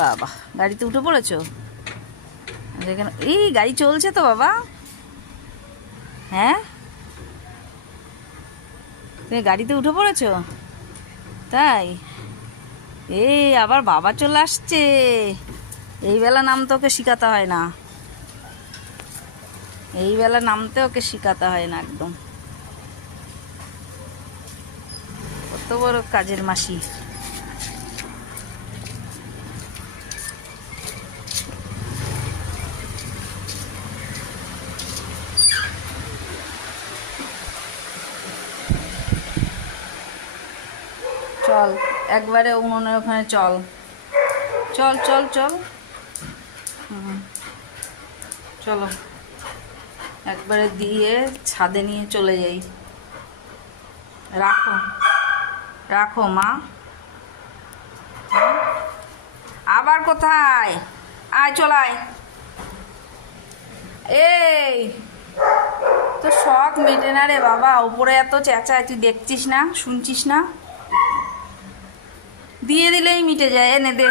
বাবা, গাড়িতে উঠে পড়েছো? যেখানে এই গাড়ি চলছে তো বাবা। হ্যাঁ, তুমি গাড়িতে উঠে পড়েছো? তাই? এই আবার বাবা চলে আসছে। এই বেলা নামতে ওকে শিখাতে হয় না, এই বেলা নামতে ওকে শিখাতে হয় না একদম। কত বড় কাজের মাসি। চল একবারে উনুনের ওখানে চল, চল চল চল। চলো একবারে দিয়ে ছাদে নিয়ে চলে যাই। রাখো রাখো মা। আবার কোথায়? আয় চলায়। এই তো শখ মেটে না রে বাবা, উপরে এত চেঁচায়, তুই দেখছিস না, শুনছিস না? দিয়ে দিলেই মিটে যায়, এনে দে।